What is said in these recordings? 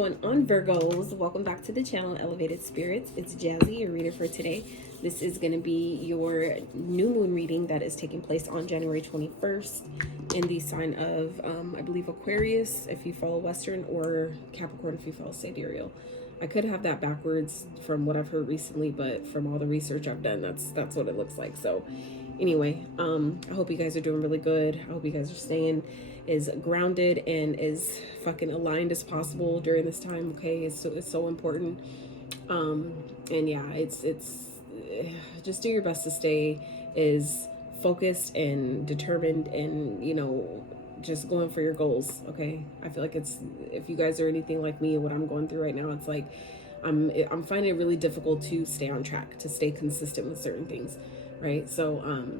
going on, Virgos? Welcome back to the channel, Elevated Spirits. It's Jazzy, your reader for today. This is going to be your new moon reading that is taking place on January 21st in the sign of, I believe, Aquarius if you follow Western, or Capricorn if you follow Sidereal. I could have that backwards from what I've heard recently, but from all the research I've done, that's what it looks like. So anyway, I hope you guys are doing really good. I hope you guys are staying as grounded and as fucking aligned as possible during this time. Okay, it's so important. And yeah, it's just do your best to stay as focused and determined, and you know, just going for your goals. Okay, I feel like if you guys are anything like me and what I'm going through right now, it's like I'm finding it really difficult to stay on track, to stay consistent with certain things, right? So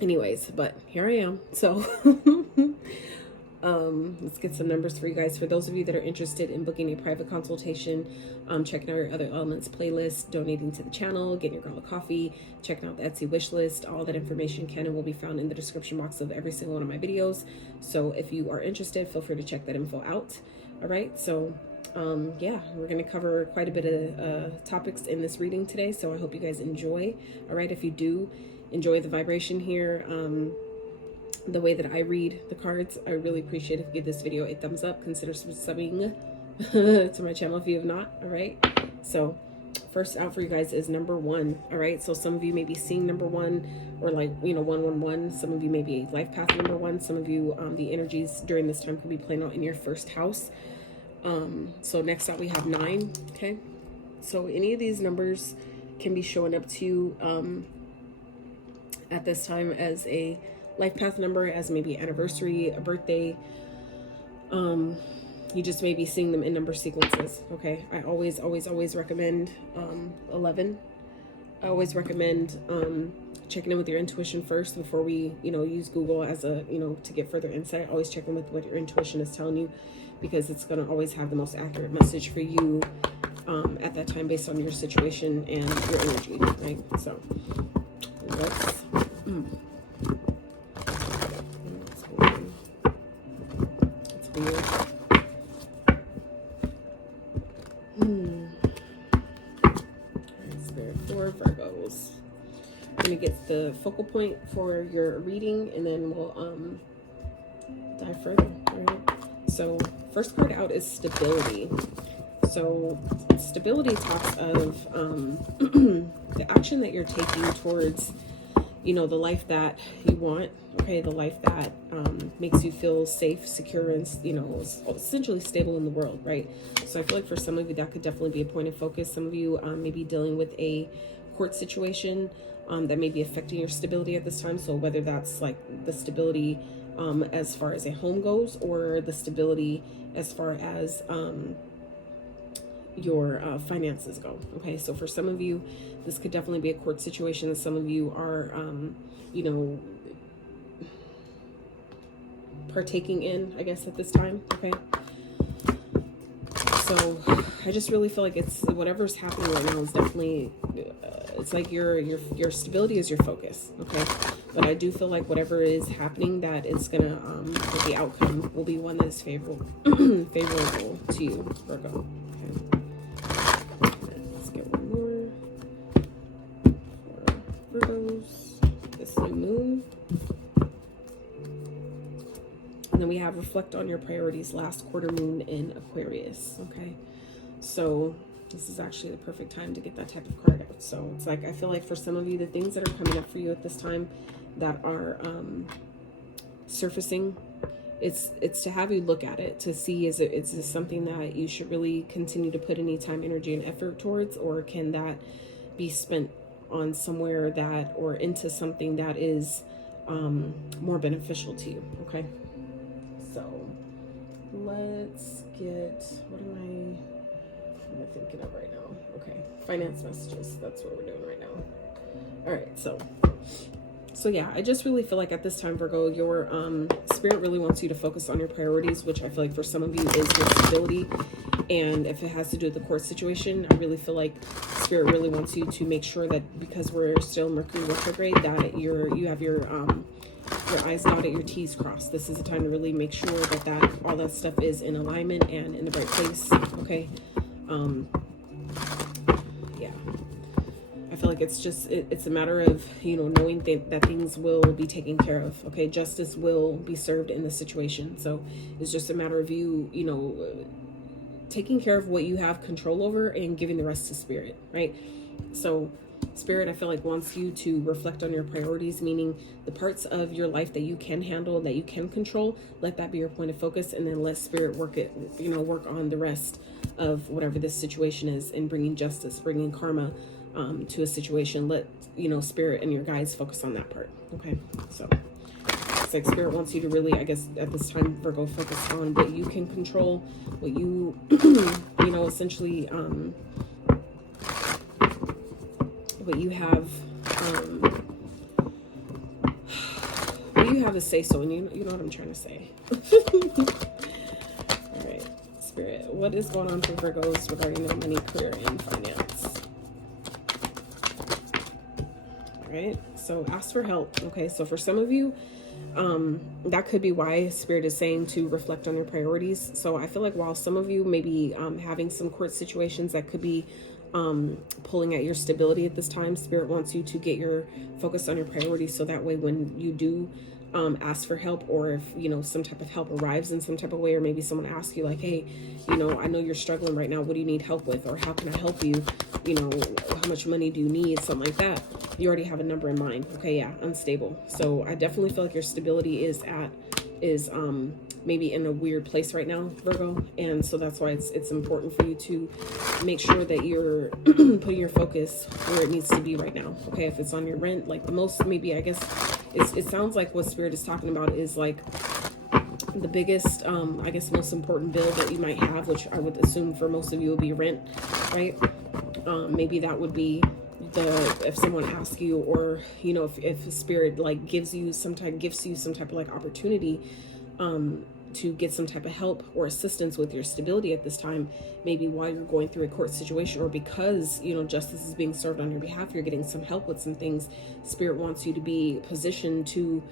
anyways, but here I am. So let's get some numbers for you guys. For those of you that are interested in booking a private consultation, checking out your Other Elements playlist, donating to the channel, getting your girl a coffee, checking out the Etsy wish list, all that information can and will be found in the description box of every single one of my videos. So if you are interested, feel free to check that info out. All right, so yeah, we're going to cover quite a bit of topics in this reading today, so I hope you guys enjoy. All right, if you do enjoy the vibration here, the way that I read the cards, I really appreciate if you give this video a thumbs up. Consider subbing to my channel if you have not. All right, so first out for you guys is number 1. All right, so some of you may be seeing number 1, or like, you know, 111. Some of you may be life path number 1. Some of you, the energies during this time could be playing out in your first house. So next out we have 9. Okay, so any of these numbers can be showing up to you at this time as a life path number, as maybe anniversary, a birthday. You just may be seeing them in number sequences. Okay, I always recommend 11. I always recommend checking in with your intuition first before we, you know, use Google as a, you know, to get further insight. Always check in with what your intuition is telling you, because it's going to always have the most accurate message for you at that time based on your situation and your energy, right? So let's it's weird. Spirit for Virgos. I'm gonna get the focal point for your reading, and then we'll dive further. All right, so first card out is stability. So stability talks of the action that you're taking towards, you know, the life that you want. Okay, the life that makes you feel safe, secure, and, you know, essentially stable in the world, right? So I feel like for some of you that could definitely be a point of focus. Some of you may be dealing with a court situation that may be affecting your stability at this time. So whether that's like the stability as far as a home goes, or the stability as far as your finances go. Okay, so for some of you, this could definitely be a court situation that some of you are you know, partaking in, I guess, at this time. Okay, so I just really feel like it's whatever's happening right now is definitely it's like your stability is your focus. Okay, but I do feel like whatever is happening, that it's gonna that the outcome will be one that is favorable to you, Virgo. This new moon. And then we have reflect on your priorities, last quarter moon in Aquarius. Okay, so this is actually the perfect time to get that type of card out. So it's like, I feel like for some of you, the things that are coming up for you at this time that are surfacing, it's to have you look at it to see, is this something that you should really continue to put any time, energy, and effort towards, or can that be spent on somewhere that, or into something that is more beneficial to you. Okay, so let's get, what am I thinking of right now? Okay, finance messages, that's what we're doing right now. All right, so yeah, I just really feel like at this time, Virgo, your spirit really wants you to focus on your priorities, which I feel like for some of you is your stability. And if it has to do with the court situation, I really feel like spirit really wants you to make sure that, because we're still Mercury retrograde, that you have your your I's dotted, your T's crossed. This is a time to really make sure that all that stuff is in alignment and in the right place. Okay. Yeah. I feel like it's just, it's a matter of, knowing that things will be taken care of. Okay. Justice will be served in this situation. So it's just a matter of you, taking care of what you have control over and giving the rest to spirit, right? So spirit, I feel like, wants you to reflect on your priorities, meaning the parts of your life that you can handle, that you can control. Let that be your point of focus, and then let spirit work on the rest of whatever this situation is, and bringing justice, bringing karma to a situation. Let spirit and your guides focus on that part. Okay, so it's like spirit wants you to really, I guess at this time, Virgo, focus on what you can control, what you essentially what you have to say so, and you know what I'm trying to say. All right, spirit, what is going on for Virgos regarding their money, career, and finance? All right, so ask for help. Okay, so for some of you, that could be why spirit is saying to reflect on your priorities. So I feel like while some of you may be having some court situations that could be pulling at your stability at this time, spirit wants you to get your focus on your priorities, so that way when you do ask for help, or if some type of help arrives in some type of way, or maybe someone asks you like, hey, I know you're struggling right now, what do you need help with, or how can I help you, how much money do you need, something like that, you already have a number in mind. Okay, yeah, unstable. So I definitely feel like your stability is maybe in a weird place right now, Virgo, and so that's why it's important for you to make sure that you're putting your focus where it needs to be right now. Okay, if it's on your rent, like the most, maybe, I guess it sounds like what spirit is talking about is like the biggest I guess most important bill that you might have, which I would assume for most of you will be rent, right? Maybe that would be if someone asks you, or if spirit like gives you some type of like opportunity to get some type of help or assistance with your stability at this time, maybe while you're going through a court situation, or because justice is being served on your behalf, you're getting some help with some things. Spirit wants you to be positioned to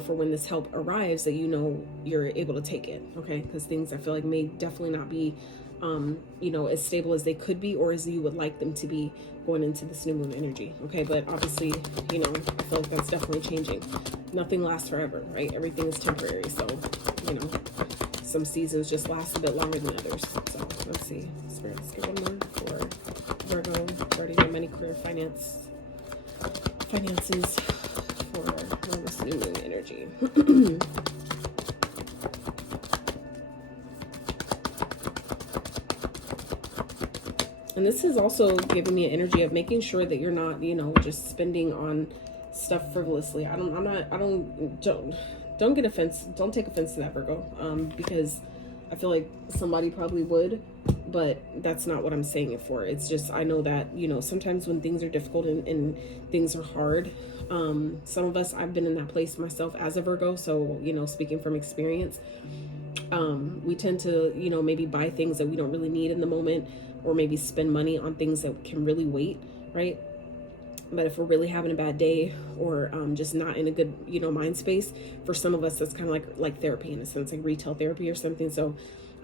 for when this help arrives, that you're able to take it. Okay, because things, I feel like, may definitely not be as stable as they could be, or as you would like them to be going into this new moon energy. Okay, but obviously, I feel like that's definitely changing. Nothing lasts forever, right? Everything is temporary. So, some seasons just last a bit longer than others. So let's see. Spirit, let's get one more for Virgo regarding your money, career, finances for this new moon energy. And this is also giving me an energy of making sure that you're not, just spending on stuff frivolously. Don't get offense. Don't take offense to that, Virgo, because I feel like somebody probably would, but that's not what I'm saying it for. It's just, I know that, sometimes when things are difficult and things are hard, some of us, I've been in that place myself as a Virgo. So, speaking from experience, we tend to, maybe buy things that we don't really need in the moment, or maybe spend money on things that can really wait, right? But if we're really having a bad day, or just not in a good, mind space, for some of us, that's kind of like therapy, in a sense, like retail therapy or something. So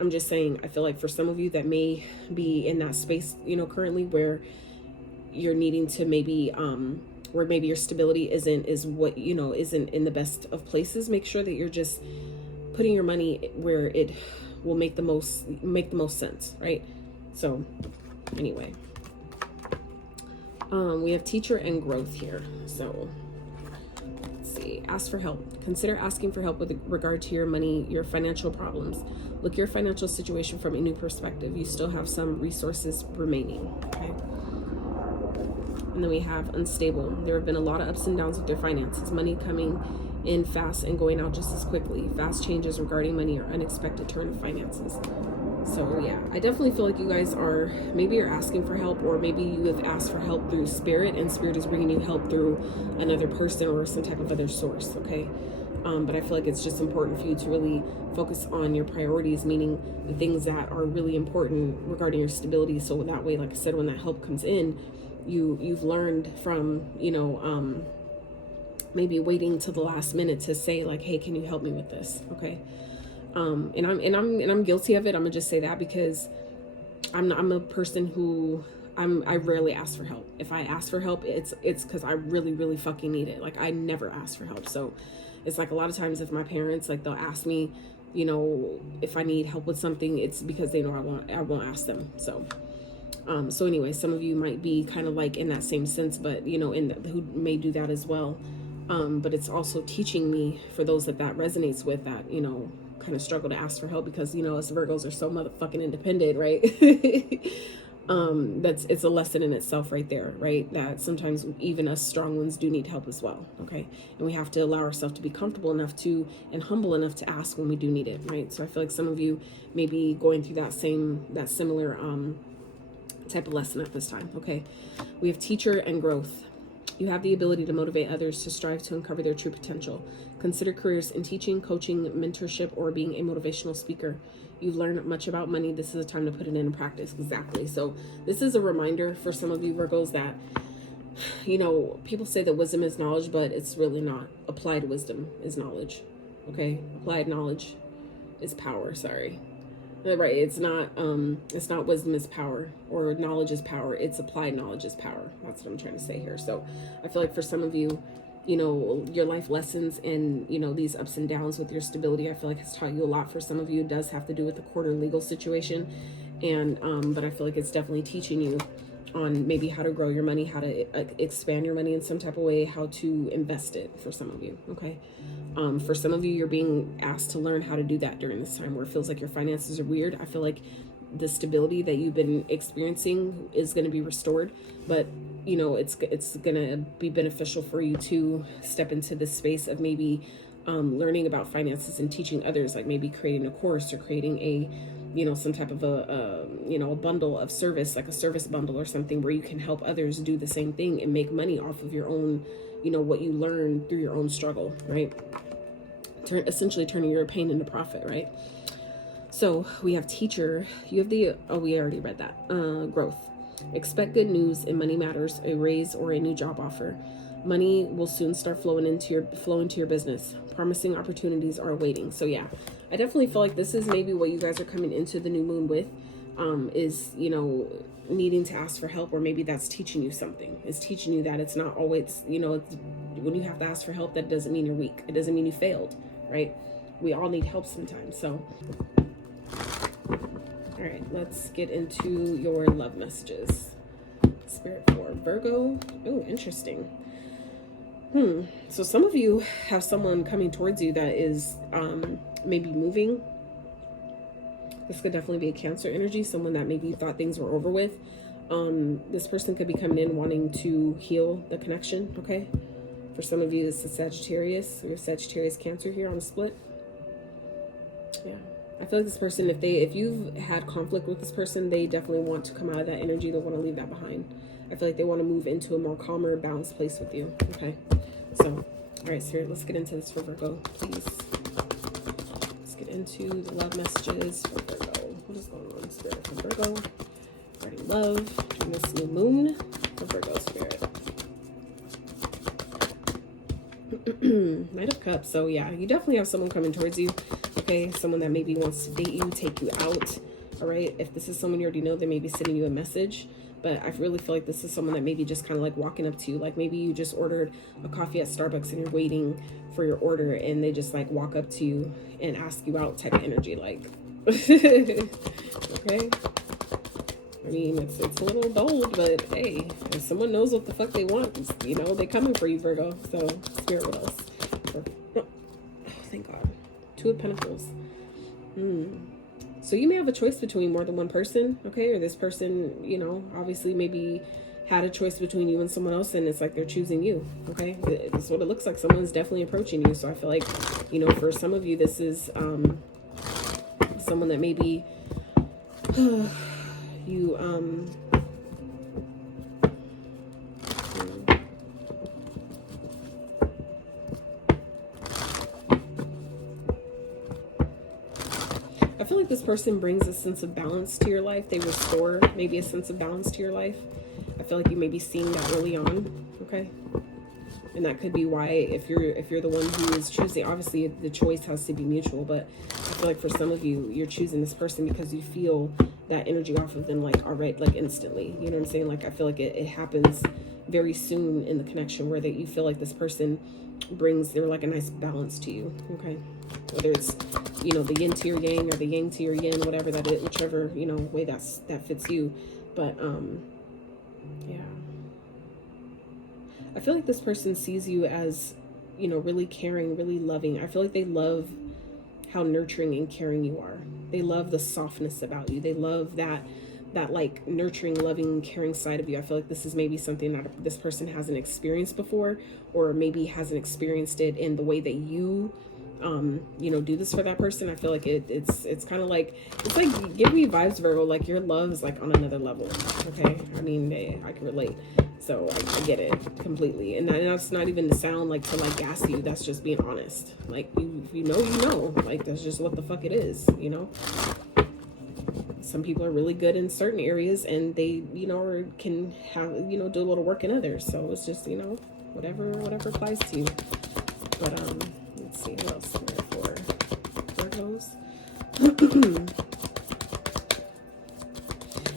I'm just saying, I feel like for some of you that may be in that space, currently, where you're needing to maybe, where maybe your stability isn't in the best of places, make sure that you're just putting your money where it will make the most sense, right? So anyway, we have teacher and growth here. So let's see. Ask for help. Consider asking for help with regard to your money, your financial problems. Look at your financial situation from a new perspective. You still have some resources remaining. Okay. And then we have unstable. There have been a lot of ups and downs with their finances. Money coming in fast and going out just as quickly. Fast changes regarding money or unexpected turn of finances. So yeah, I definitely feel like you guys are, maybe you're asking for help, or maybe you have asked for help through spirit, and spirit is bringing you help through another person or some type of other source. Okay. But I feel like it's just important for you to really focus on your priorities, meaning the things that are really important regarding your stability. So that way, like I said, when that help comes in, you've learned from, maybe waiting till the last minute to say like, hey, can you help me with this? Okay. And I'm guilty of it. I'm gonna just say that because I'm a person who I rarely ask for help. If I ask for help, it's because I really, really fucking need it. Like I never ask for help. So it's like a lot of times if my parents, like they'll ask me, you know, if I need help with something, it's because they know I won't ask them. So anyway, some of you might be kind of like in that same sense, but you know, who may do that as well. But it's also teaching me, for those that resonates with, that, you know, kind of struggle to ask for help because, you know, us Virgos are so motherfucking independent, right? It's a lesson in itself right there, right? That sometimes even us strong ones do need help as well. Okay. And we have to allow ourselves to be comfortable enough to, and humble enough to ask when we do need it. Right. So I feel like some of you may be going through that similar, type of lesson at this time. Okay. We have teacher and growth. You have the ability to motivate others to strive to uncover their true potential. Consider careers in teaching, coaching, mentorship, or being a motivational speaker. You've learned much about money. This is a time to put it into practice. Exactly. So this is a reminder for some of you Virgos that, you know, people say that wisdom is knowledge, but it's really not. Applied wisdom is knowledge. Okay. Applied knowledge is power. Sorry. Right. It's not wisdom is power or knowledge is power. It's applied knowledge is power. That's what I'm trying to say here. So I feel like for some of you, you know, your life lessons and, you know, these ups and downs with your stability, I feel like has taught you a lot. For some of you, it does have to do with the court or legal situation. And, but I feel like it's definitely teaching you on maybe how to grow your money, how to expand your money in some type of way, how to invest it for some of you. Okay. For some of you, you're being asked to learn how to do that during this time where it feels like your finances are weird. I feel like the stability that you've been experiencing is going to be restored, but you know, it's going to be beneficial for you to step into this space of maybe learning about finances and teaching others, like maybe creating a course or creating a, you know, some type of a bundle of service, like a service bundle or something where you can help others do the same thing and make money off of your own, you know, what you learn through your own struggle, right? Essentially turning your pain into profit, right? So we have teacher. You have we already read that. Growth. Expect good news in money matters, a raise or a new job offer. Money will soon start flowing into your business. Promising opportunities are awaiting. So yeah, I definitely feel like this is maybe what you guys are coming into the new moon with, is, you know, needing to ask for help, or maybe that's teaching you something. It's teaching you that it's not always, you know, when you have to ask for help, that doesn't mean you're weak. It doesn't mean you failed, right? We all need help sometimes. So, all right, let's get into your love messages. Spirit for Virgo. Oh, interesting. So some of you have someone coming towards you that is maybe moving. This could definitely be a Cancer energy, someone that maybe thought things were over with. This person could be coming in wanting to heal the connection, okay? For some of you, it's a Sagittarius. We have Sagittarius Cancer here on the split. Yeah. I feel like this person, if you've had conflict with this person, they definitely want to come out of that energy. They want to leave that behind. I feel like they want to move into a more calmer, balanced place with you. Okay. So, all right, Spirit, let's get into this for Virgo, please. Let's get into the love messages for Virgo. What is going on, Spirit, for Virgo? Regarding love during this new moon for Virgo, Spirit. Knight of Cups. So yeah, you definitely have someone coming towards you. Okay, someone that maybe wants to date you, take you out. All right, if this is someone you already know, they may be sending you a message. But I really feel like this is someone that maybe just kind of like walking up to you. Like maybe you just ordered a coffee at Starbucks and you're waiting for your order, and they just like walk up to you and ask you out type of energy. Like, okay. I mean, it's a little bold, but hey, if someone knows what the fuck they want, you know, they coming for you, Virgo. So, Spirit, what else? Oh, thank God. Two of Pentacles. So you may have a choice between more than one person, okay? Or this person, you know, obviously maybe had a choice between you and someone else, and it's like they're choosing you, okay? That's what it looks like. Someone's definitely approaching you. So I feel like, you know, for some of you, this is someone that maybe you I feel like this person brings a sense of balance to your life. They restore maybe a sense of balance to your life. I feel like you may be seeing that early on, okay? And that could be why, if you're the one who is choosing, obviously the choice has to be mutual, but I feel like for some of you, you're choosing this person because you feel that energy off of them, like, already, like, instantly. You know what I'm saying? Like, I feel like it happens very soon in the connection, where that you feel like this person brings, they're like a nice balance to you. Okay, whether it's, you know, the yin to your yang, or the yang to your yin, whatever that is, whichever, you know, way that fits you. But yeah, I feel like this person sees you as, you know, really caring, really loving. I feel like they love how nurturing and caring you are. They love the softness about you. They love that like nurturing, loving, caring side of you. I feel like this is maybe something that this person hasn't experienced before, or maybe hasn't experienced it in the way that you you know, do this for that person. I feel like it's kind of like, it's like, give me vibes, Virgo, like your love is like on another level. Okay, I mean, I can relate, so I get it completely. And that's not even to sound like to like gas you, that's just being honest. Like, you know, like, that's just what the fuck it is, you know. Some people are really good in certain areas, and they, you know, or can have, you know, do a little work in others. So it's just, you know, whatever applies to you. But let's see what else here for Virgos.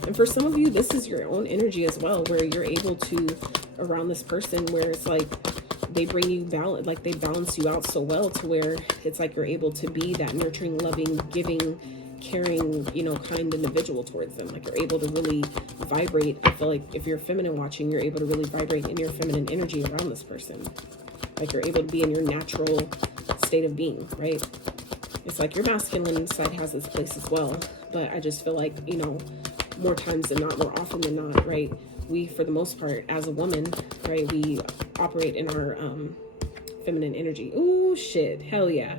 And for some of you, this is your own energy as well, where you're able to, around this person, where it's like they bring you balance, like they balance you out so well, to where it's like you're able to be that nurturing, loving, giving, caring, you know, kind individual towards them. Like, you're able to really vibrate. I feel like if you're feminine watching, you're able to really vibrate in your feminine energy around this person. Like, you're able to be in your natural state of being, right? It's like your masculine side has its place as well, but I just feel like, you know, more times than not, more often than not, right, we, for the most part, as a woman, right, we operate in our feminine energy. Ooh, shit, hell yeah,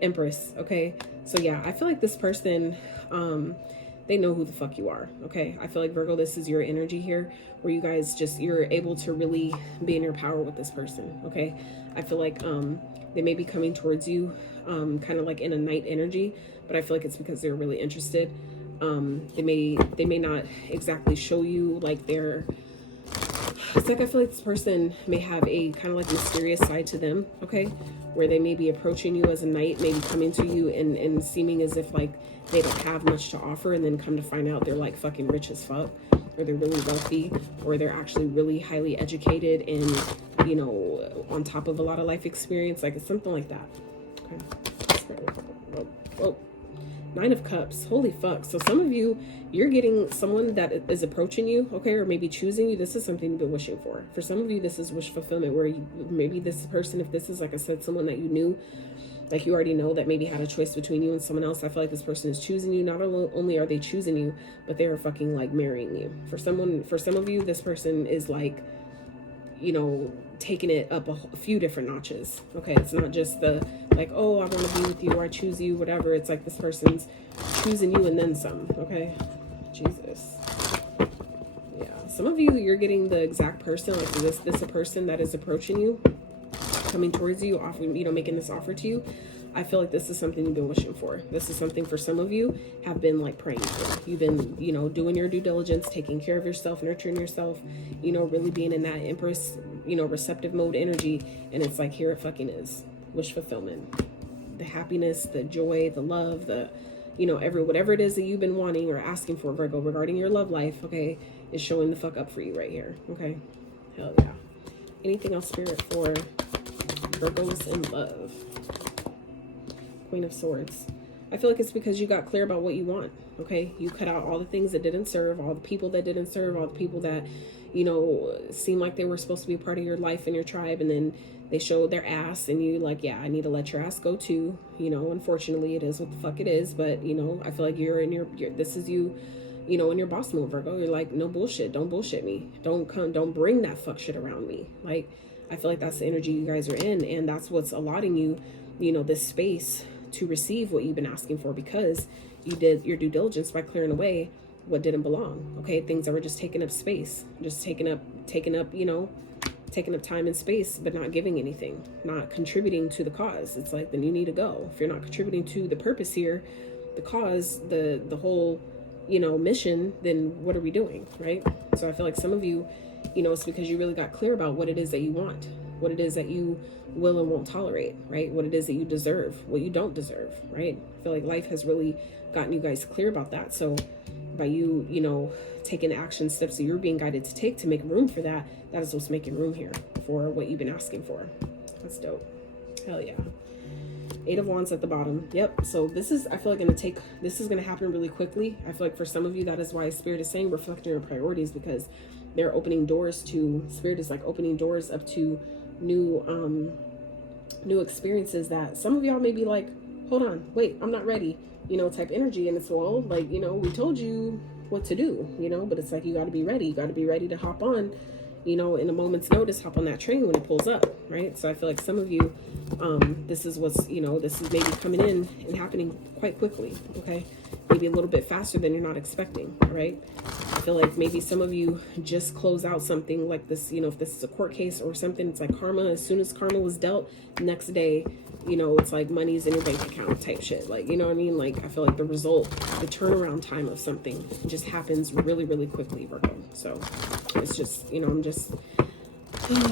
Empress. Okay, so yeah, I feel like this person, they know who the fuck you are. Okay, I feel like, Virgo, this is your energy here, where you guys just, you're able to really be in your power with this person. Okay, I feel like they may be coming towards you kind of like in a night energy, but I feel like it's because they're really interested. They may not exactly show you like their, it's like, I feel like this person may have a kind of like mysterious side to them, okay, where they may be approaching you as a knight, maybe coming to you and seeming as if like they don't have much to offer, and then come to find out they're like fucking rich as fuck, or they're really wealthy, or they're actually really highly educated and, you know, on top of a lot of life experience. Like, it's something like that. Okay. Oh, 9 of Cups. Holy fuck. So some of you, you're getting someone that is approaching you, okay, or maybe choosing you. This is something you've been wishing for. For some of you, this is wish fulfillment, where you, maybe this person, if this is, like I said, someone that you knew, like you already know, that maybe had a choice between you and someone else. I feel like this person is choosing you. Not only are they choosing you, but they are fucking like marrying you. For some of you, this person is like, you know, taking it up a few different notches. Okay, it's not just the like, oh, I want to be with you, or I choose you, whatever. It's like this person's choosing you and then some. Okay, Jesus. Yeah, some of you, you're getting the exact person, like this a person that is approaching you, coming towards you, offering, you know, making this offer to you. I feel like this is something you've been wishing for. This is something for some of you have been like praying for. You've been, you know, doing your due diligence, taking care of yourself, nurturing yourself, you know, really being in that Empress, you know, receptive mode energy. And it's like, here it fucking is. Wish fulfillment. The happiness, the joy, the love, the, you know, whatever it is that you've been wanting or asking for, Virgo, regarding your love life, okay, is showing the fuck up for you right here. Okay. Hell yeah. Anything else, Spirit, for Virgos in love? Queen of Swords. I feel like it's because you got clear about what you want. Okay, you cut out all the things that didn't serve, all the people that didn't serve, all the people that, you know, seemed like they were supposed to be a part of your life and your tribe, and then they showed their ass, and you like, yeah, I need to let your ass go too. You know, unfortunately, it is what the fuck it is. But you know, I feel like you're in your this is you, you know, in your boss mode, Virgo. You're like, no bullshit, don't bullshit me, don't bring that fuck shit around me. Like, I feel like that's the energy you guys are in, and that's what's allotting you, you know, this space to receive what you've been asking for, because you did your due diligence by clearing away what didn't belong. Okay, things that were just taking up space, just taking up, you know, taking up time and space, but not giving anything, not contributing to the cause. It's like, then you need to go. If you're not contributing to the purpose here, the cause, the whole, you know, mission, then what are we doing, right? So I feel like some of you, you know, it's because you really got clear about what it is that you want. what it is that you will and won't tolerate, right? What it is that you deserve, what you don't deserve, right? I feel like life has really gotten you guys clear about that. So by you, you know, taking action steps that you're being guided to take to make room for that, that is what's making room here for what you've been asking for. That's dope. Hell yeah. 8 of Wands at the bottom. Yep. So this is, I feel like this is going to happen really quickly. I feel like for some of you, that is why Spirit is saying reflect on your priorities, because they're opening doors to, Spirit is like opening doors up to new experiences that some of y'all may be like, hold on, wait, I'm not ready, you know, type energy. And it's, well, like, you know, we told you what to do, you know, but it's like, you got to be ready. You got to be ready to hop on, you know, in a moment's notice, hop on that train when it pulls up, right? So I feel like some of you, this is what's, you know, this is maybe coming in and happening quite quickly, okay? Maybe a little bit faster than you're not expecting, right? I feel like maybe some of you just close out something like this, you know, if this is a court case or something, it's like karma. As soon as karma was dealt, next day, you know, it's like money's in your bank account type shit. Like, you know what I mean? Like, I feel like the result, the turnaround time of something just happens really, really quickly, Virgo. So it's just, you know, I'm just,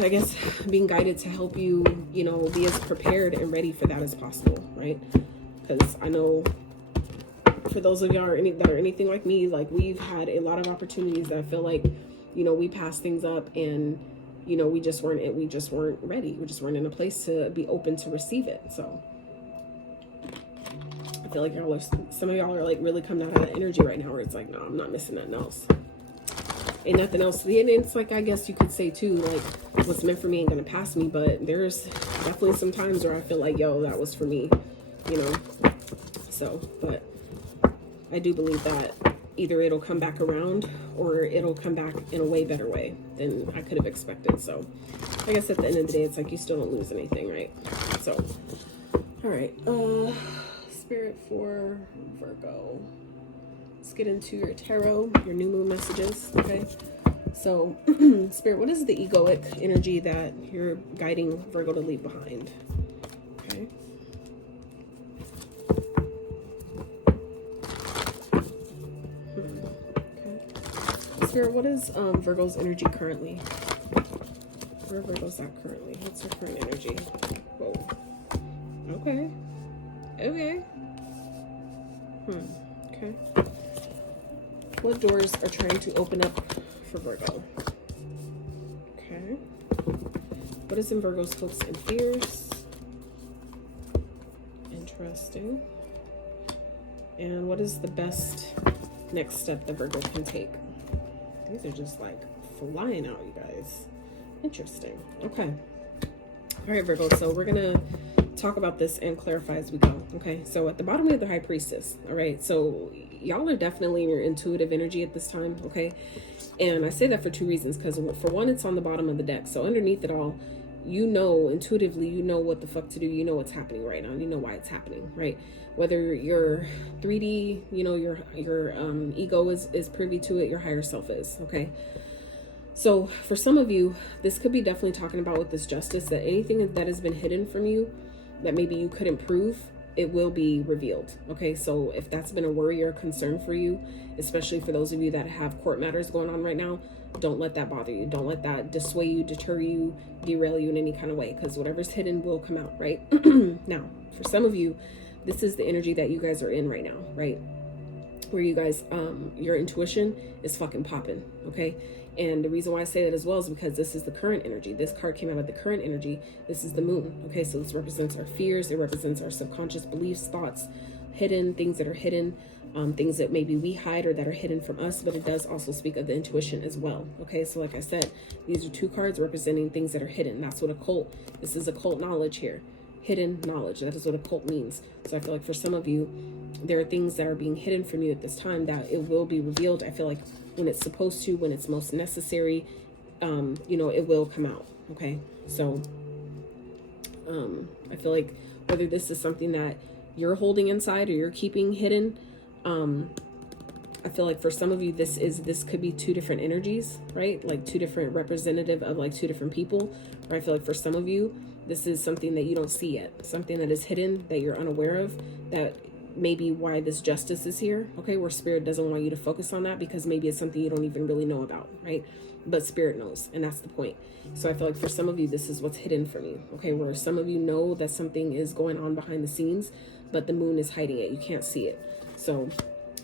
I guess, being guided to help you, you know, be as prepared and ready for that as possible, right? Because I know for those of y'all that are anything like me, like, we've had a lot of opportunities that I feel like, you know, we passed things up and, you know, we just weren't ready. We just weren't in a place to be open to receive it. So I feel like some of y'all are like really coming out of that energy right now where it's like, no, I'm not missing nothing else. Ain't nothing else. And it's like, I guess you could say too, like, what's meant for me ain't gonna pass me, but there's definitely some times where I feel like, yo, that was for me, you know? So, but I do believe that either it'll come back around or it'll come back in a way better way than I could have expected. So I guess at the end of the day, it's like you still don't lose anything, right? So, all right. Spirit for Virgo. Let's get into your tarot, your new moon messages, okay? So, Spirit, what is the egoic energy that you're guiding Virgo to leave behind? Okay. Spirit, what is Virgo's energy currently? Where Virgo's at currently? What's her current energy? Whoa. Okay. Okay. Okay. What doors are trying to open up for Virgo? Okay. What is in Virgo's hopes and fears? Interesting. And what is the best next step that Virgo can take? These are just like flying out, you guys. Interesting. Okay. All right, Virgo. So we're going to talk about this and clarify as we go. Okay. So at the bottom we have the High Priestess. All right. So y'all are definitely in your intuitive energy at this time. Okay. And I say that for two reasons. Because for one, it's on the bottom of the deck. So underneath it all, you know, intuitively, you know what the fuck to do. You know what's happening right now. You know why it's happening, right? Whether your 3D, you know, your ego is privy to it, your higher self is, okay? So for some of you, this could be definitely talking about with this justice, that anything that has been hidden from you that maybe you couldn't prove, it will be revealed, okay? So if that's been a worry or a concern for you, especially for those of you that have court matters going on right now, don't let that bother you. Don't let that dissuade you, deter you, derail you in any kind of way, because whatever's hidden will come out, right? Now, for some of you, this is the energy that you guys are in right now, right? Where you guys, your intuition is fucking popping, okay? And the reason why I say that as well is because this is the current energy. This card came out of the current energy. This is the moon, okay? So this represents our fears. It represents our subconscious beliefs, thoughts, hidden, things that are hidden, things that maybe we hide or that are hidden from us, but it does also speak of the intuition as well, okay? So like I said, these are two cards representing things that are hidden. That's what occult, this is occult knowledge here. Hidden knowledge, that is what occult means. So I feel like for some of you, there are things that are being hidden from you at this time that it will be revealed. I feel like when it's supposed to, when it's most necessary, you know, it will come out, okay? So I feel like whether this is something that you're holding inside or you're keeping hidden, I feel like for some of you, this could be two different energies, right? Like two different representative of like two different people. Or I feel like for some of you, this is something that you don't see yet, something that is hidden that you're unaware of, that maybe why this justice is here, okay, where Spirit doesn't want you to focus on that because maybe it's something you don't even really know about, right? But Spirit knows, and that's the point. So I feel like for some of you, this is what's hidden from you, okay, where some of you know that something is going on behind the scenes, but the moon is hiding it. You can't see it. So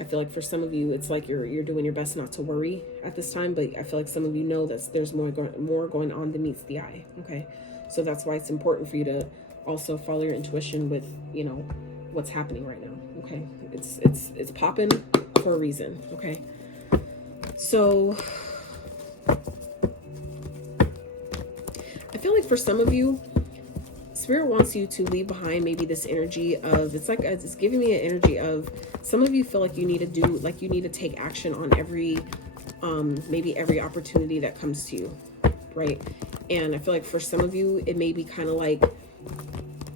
I feel like for some of you, it's like you're doing your best not to worry at this time, but I feel like some of you know that there's more going on than meets the eye, okay? So that's why it's important for you to also follow your intuition with, you know, what's happening right now, okay? It's popping for a reason, okay? So I feel like for some of you, Spirit wants you to leave behind maybe this energy of, it's giving me an energy of, some of you feel like you need to do, like you need to take action on every, maybe every opportunity that comes to you, right? And I feel like for some of you, it may be kind of like,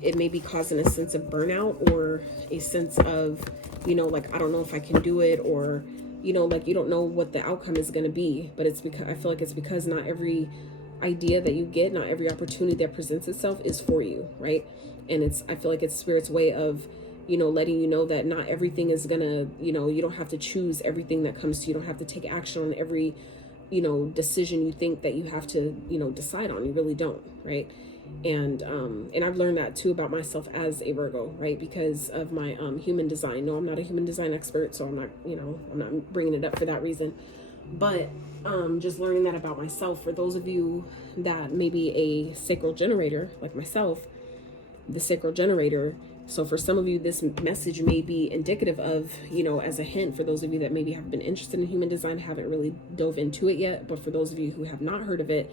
it may be causing a sense of burnout or a sense of, you know, like, I don't know if I can do it, or, you know, like you don't know what the outcome is going to be, but it's because, I feel like it's because not every idea that you get, not every opportunity that presents itself is for you, right? And it's, I feel like it's Spirit's way of, you know, letting you know that not everything is gonna, you know, you don't have to choose everything that comes to you. You don't have to take action on every, you know, decision you think that you have to, you know, decide on. You really don't, right? And I've learned that too about myself as a Virgo, right? Because of my human design. No, I'm not a human design expert, so I'm not, you know, I'm not bringing it up for that reason. But just learning that about myself. For those of you that may be a sacral generator, like myself, the sacral generator. So for some of you, this message may be indicative of, you know, as a hint for those of you that maybe have been interested in human design, haven't really dove into it yet. But for those of you who have not heard of it,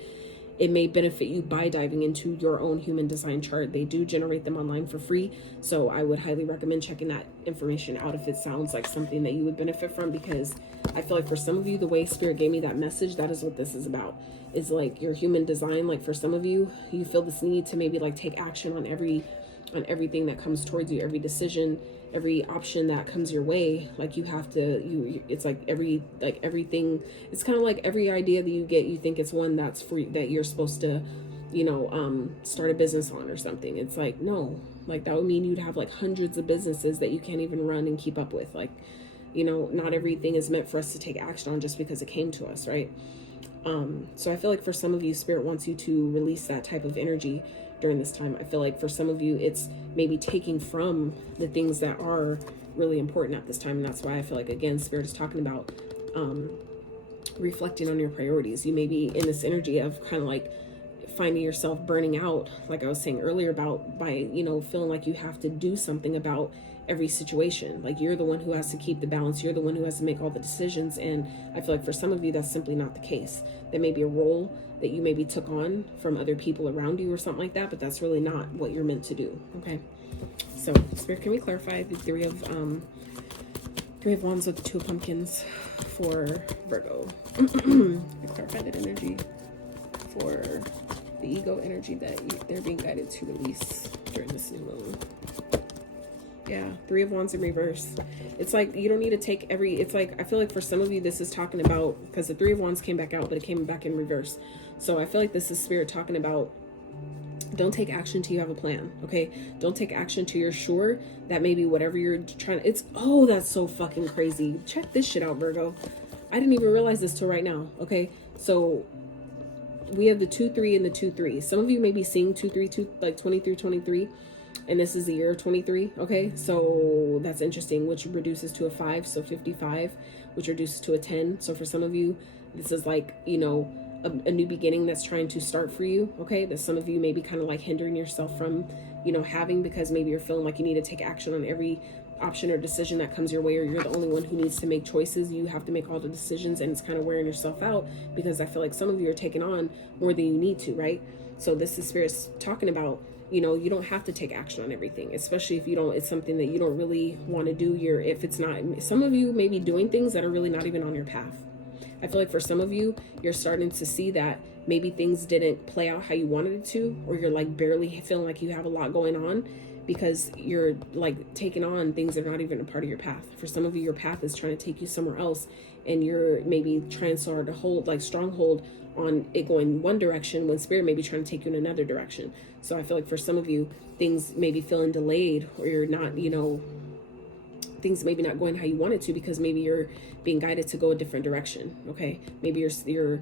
it may benefit you by diving into your own human design chart. They do generate them online for free. So I would highly recommend checking that information out if it sounds like something that you would benefit from, because I feel like for some of you, the way Spirit gave me that message, that is what this is about, is like your human design. Like for some of you, you feel this need to maybe like take action on everything that comes towards you, every decision, every option that comes your way. Like you have to, it's like everything, it's kind of like every idea that you get, you think it's one that's free, that you're supposed to, you know, start a business on or something. It's like, no, like that would mean you'd have like hundreds of businesses that you can't even run and keep up with. Like, you know, not everything is meant for us to take action on just because it came to us, right? So I feel like for some of you, Spirit wants you to release that type of energy during this time. I feel like for some of you, it's maybe taking from the things that are really important at this time. And that's why I feel like, again, Spirit is talking about reflecting on your priorities. You may be in this energy of kind of like finding yourself burning out, like I was saying earlier, about by, you know, feeling like you have to do something about every situation. Like you're the one who has to keep the balance. You're the one who has to make all the decisions. And I feel like for some of you, that's simply not the case. There may be a role that you maybe took on from other people around you or something like that, but that's really not what you're meant to do. Okay. So Spirit, can we clarify the three of wands with the 2 of pumpkins for Virgo? Clarify that energy for the ego energy that they're being guided to release during this new moon. Yeah, 3 of wands in reverse. It's like you don't need to take it's like, I feel like for some of you, this is talking about, because the 3 of wands came back out, but it came back in reverse. So I feel like this is Spirit talking about, don't take action till you have a plan, okay? Don't take action till you're sure that maybe whatever you're trying to, oh, that's so fucking crazy. Check this shit out, Virgo. I didn't even realize this till right now, okay? So we have the 2-3 and the 2-3. Some of you may be seeing 2-3, like 23, and this is the year 23, okay? So that's interesting, which reduces to a 5, so 55, which reduces to a 10. So for some of you, this is like, you know, a new beginning that's trying to start for you, okay? That some of you may be kind of like hindering yourself from, you know, having, because maybe you're feeling like you need to take action on every option or decision that comes your way, or you're the only one who needs to make choices. You have to make all the decisions, and it's kind of wearing yourself out, because I feel like some of you are taking on more than you need to, right? So this is Spirit's talking about, you know, you don't have to take action on everything, especially if you don't, it's something that you don't really want to do. If it's not, some of you may be doing things that are really not even on your path. I feel like for some of you, you're starting to see that maybe things didn't play out how you wanted it to, or you're like barely feeling like you have a lot going on, because you're like taking on things that are not even a part of your path. For some of you, your path is trying to take you somewhere else, and you're maybe trying so hard to hold, like stronghold on it going one direction, when Spirit may be trying to take you in another direction. So I feel like for some of you, things may be feeling delayed, or you're not, you know, things maybe not going how you want it to, because maybe you're being guided to go a different direction. Okay, maybe you're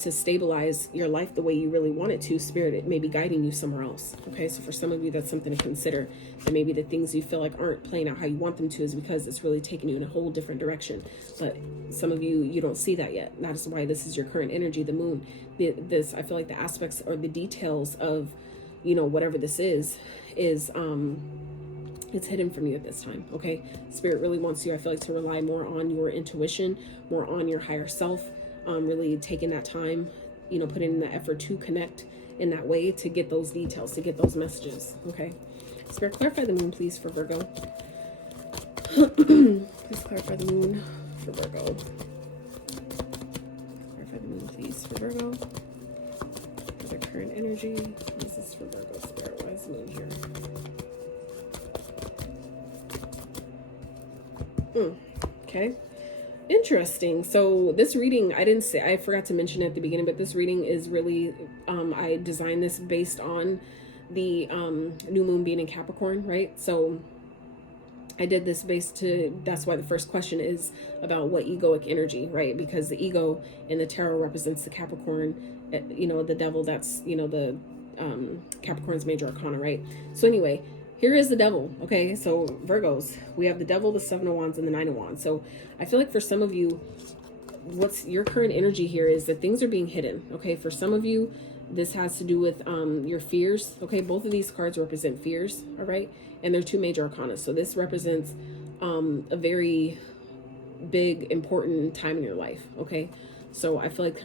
to stabilize your life the way you really want it to. Spirit, it may be guiding you somewhere else. Okay, so for some of you, that's something to consider, that maybe the things you feel like aren't playing out how you want them to is because it's really taking you in a whole different direction. But some of you, you don't see that yet. That is why this is your current energy, the moon. This, I feel like the aspects or the details of, you know, whatever this is it's hidden from you at this time. Okay, Spirit really wants you, I feel like, to rely more on your intuition, more on your higher self, really taking that time, you know, putting in the effort to connect in that way, to get those details, to get those messages. Okay, Spirit, clarify the moon, please, for Virgo. Please clarify the moon for Virgo. Clarify the moon, please, for Virgo. For the current energy. This is for Virgo, Spirit. Why is the moon here? Okay, interesting. So this reading, I forgot to mention at the beginning, but this reading is really, I designed this based on the new moon being in Capricorn, right? So I did this that's why the first question is about what egoic energy, right? Because the ego in the tarot represents the Capricorn, you know, the devil, that's, you know, the Capricorn's major arcana, right? So anyway, here is the devil. Okay, so Virgos, we have the devil, the 7 of wands, and the 9 of wands. So I feel like for some of you, what's your current energy here is that things are being hidden. Okay, for some of you, this has to do with your fears. Okay, both of these cards represent fears. All right, and they're 2 major arcana. So this represents a very big, important time in your life. Okay, so I feel like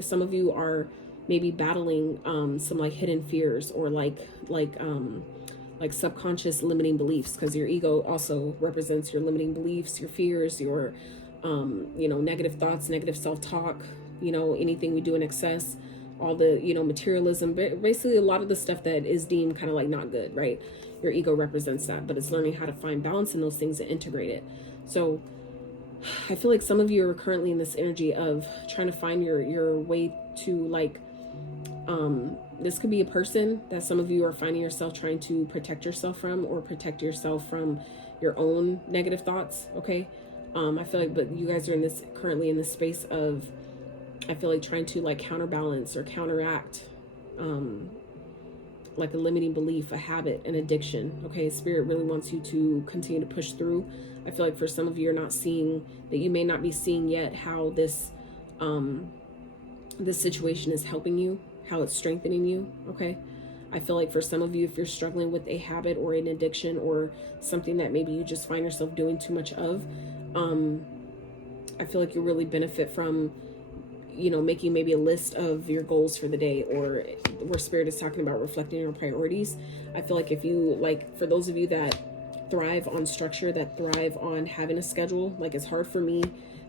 some of you are maybe battling some like hidden fears, or like subconscious limiting beliefs, because your ego also represents your limiting beliefs, your fears, your you know, negative thoughts, negative self-talk, you know, anything we do in excess, all the, you know, materialism, basically a lot of the stuff that is deemed kind of like not good, right? Your ego represents that, but it's learning how to find balance in those things and integrate it. So I feel like some of you are currently in this energy of trying to find your way to, like, this could be a person that some of you are finding yourself trying to protect yourself from, or protect yourself from your own negative thoughts. Okay, I feel like, but you guys are currently in this space of, I feel like, trying to like counterbalance or counteract like a limiting belief, a habit, an addiction. Okay, Spirit really wants you to continue to push through. I feel like for some of you, you're not seeing that, you may not be seeing yet how this this situation is helping you, how it's strengthening you. Okay, I feel like for some of you, if you're struggling with a habit or an addiction or something that maybe you just find yourself doing too much of, I feel like you really benefit from, you know, making maybe a list of your goals for the day, or where Spirit is talking about reflecting your priorities. I feel like if you, like, for those of you that thrive on structure, that thrive on having a schedule, like, it's hard for me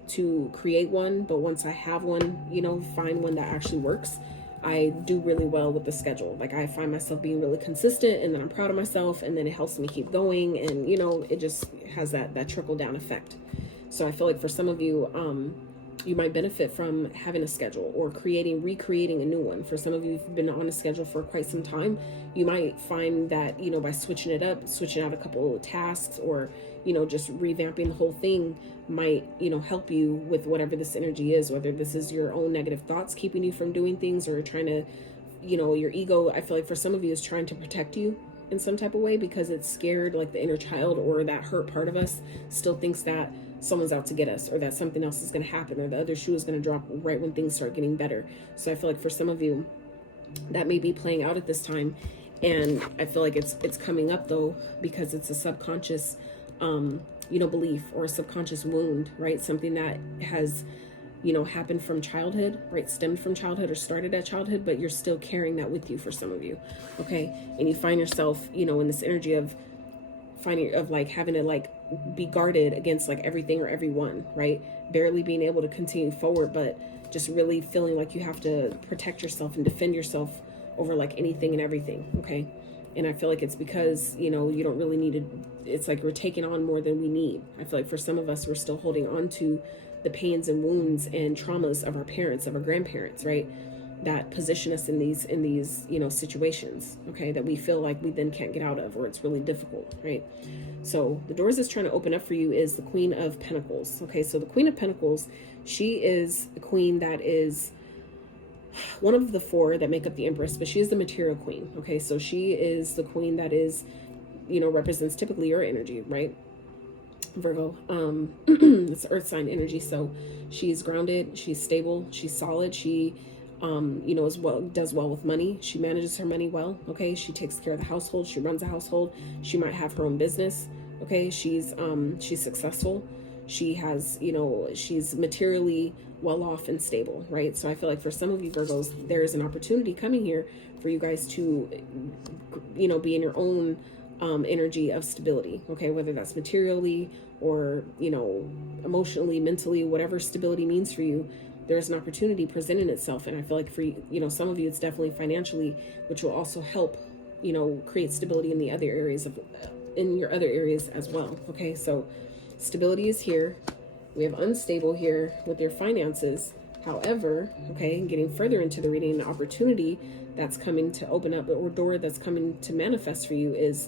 to create one, but once I have one, you know, find one that actually works, I do really well with the schedule. Like, I find myself being really consistent, and then I'm proud of myself, and then it helps me keep going, and, you know, it just has that trickle down effect. So I feel like for some of you, you might benefit from having a schedule, or recreating a new one. For some of you who've been on a schedule for quite some time, you might find that, you know, by switching it up, switching out a couple of tasks, or, you know, just revamping the whole thing might, you know, help you with whatever this energy is, whether this is your own negative thoughts keeping you from doing things, or trying to, you know, your ego, I feel like for some of you, is trying to protect you in some type of way, because it's scared, like the inner child or that hurt part of us still thinks that someone's out to get us, or that something else is going to happen, or the other shoe is going to drop right when things start getting better. So I feel like for some of you, that may be playing out at this time, and I feel like it's coming up though, because it's a subconscious you know, belief, or a subconscious wound, right? Something that has, you know, happened from childhood, right? Stemmed from childhood or started at childhood, but you're still carrying that with you for some of you. Okay, and you find yourself, you know, in this energy of like having to like be guarded against like everything or everyone, right? Barely being able to continue forward, but just really feeling like you have to protect yourself and defend yourself over like anything and everything. Okay, and I feel like it's because, you know, you don't really need to, it's like we're taking on more than we need. I feel like for some of us, we're still holding on to the pains and wounds and traumas of our parents, of our grandparents, right? that position us in these you know, situations, okay, that we feel like we then can't get out of, or it's really difficult, right? So the doors that's trying to open up for you is the Queen of Pentacles. Okay, so the Queen of Pentacles, she is a queen that is one of the four that make up the Empress, but she is the material queen. Okay, so she is the queen that is, you know, represents typically your energy, right? Virgo, it's earth sign energy. So she's grounded, she's stable, she's solid, she you know, does well with money. She manages her money well. Okay, she takes care of the household, she runs a household, she might have her own business. Okay, she's successful, she has, you know, she's materially well off and stable, right? So I feel like for some of you Virgos, there is an opportunity coming here for you guys to, you know, be in your own energy of stability, okay, whether that's materially or, you know, emotionally, mentally, whatever stability means for you. There's an opportunity presenting itself, and I feel like for you, you know, some of you it's definitely financially, which will also help, you know, create stability in the other areas of in your other areas as well. Okay, so stability is here. We have unstable here with your finances. However, okay, getting further into the reading, the opportunity that's coming to open up, or door that's coming to manifest for you is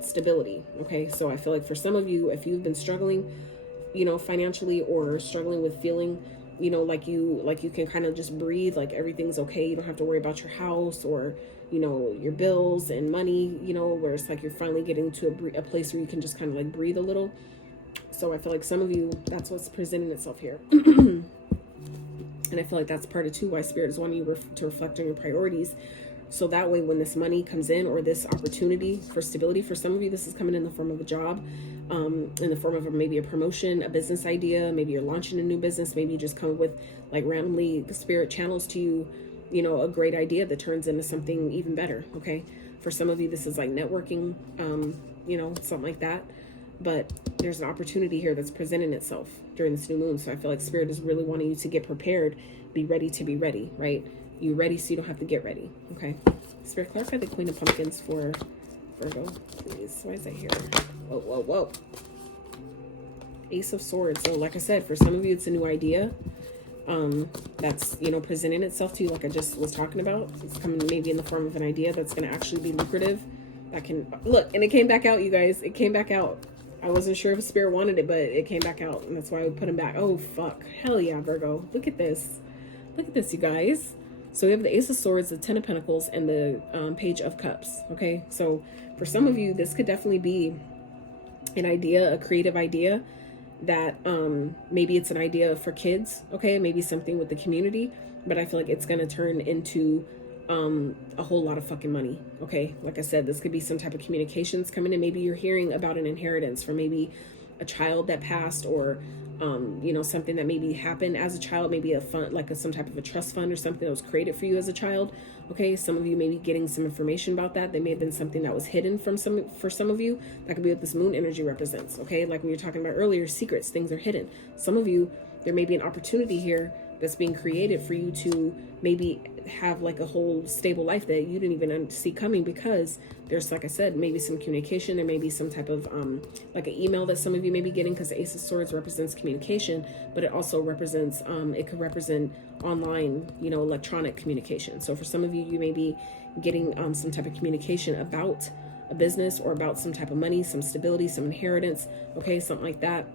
stability. Okay, so I feel like for some of you, if you've been struggling, you know, financially, or struggling with feeling, you know, like you can kind of just breathe, like everything's okay, you don't have to worry about your house or, you know, your bills and money, you know, where it's like you're finally getting to a place where you can just kind of like breathe a little. So I feel like some of you, that's what's presenting itself here. And I feel like that's part of too why Spirit is wanting you to reflect on your priorities. So that way, when this money comes in, or this opportunity for stability, for some of you, this is coming in the form of a job, in the form of maybe a promotion, a business idea, maybe you're launching a new business, maybe you just come with like randomly the Spirit channels to you, you know, a great idea that turns into something even better. Okay. For some of you, this is like networking, you know, something like that. But there's an opportunity here that's presenting itself during this new moon. So I feel like Spirit is really wanting you to get prepared, be ready to be ready, right? You ready so you don't have to get ready. Okay. Spirit, clarify the Queen of Pumpkins for Virgo, please. Why is that here? Whoa, whoa, whoa. Ace of Swords. So like I said, for some of you, it's a new idea that's, you know, presenting itself to you, like I just was talking about. It's coming maybe in the form of an idea that's going to actually be lucrative. That can, look, and it came back out, you guys. It came back out. I wasn't sure if Spirit wanted it, but it came back out, and that's why I put him back. Oh, fuck. Hell yeah, Virgo. Look at this. Look at this, you guys. So we have the Ace of Swords, the Ten of Pentacles, and the Page of Cups. Okay, so for some of you, this could definitely be an idea, a creative idea that maybe it's an idea for kids. Okay, maybe something with the community, but I feel like it's going to turn into a whole lot of fucking money. Okay, like I said, this could be some type of communications coming in. Maybe you're hearing about an inheritance for maybe a child that passed, or you know, something that maybe happened as a child, maybe a fund, like some type of a trust fund or something that was created for you as a child. Okay, some of you may be getting some information about that. There may have been something that was hidden for some of you. That could be what this moon energy represents. Okay, like we were talking about earlier, secrets, things are hidden. Some of you, there may be an opportunity here that's being created for you to maybe have like a whole stable life that you didn't even see coming, because there's, like I said, maybe some communication. There may be some type of like an email that some of you may be getting, because the Ace of Swords represents communication, but it also represents it could represent online, you know, electronic communication. So for some of you, you may be getting some type of communication about a business, or about some type of money, some stability, some inheritance. Okay, something like that.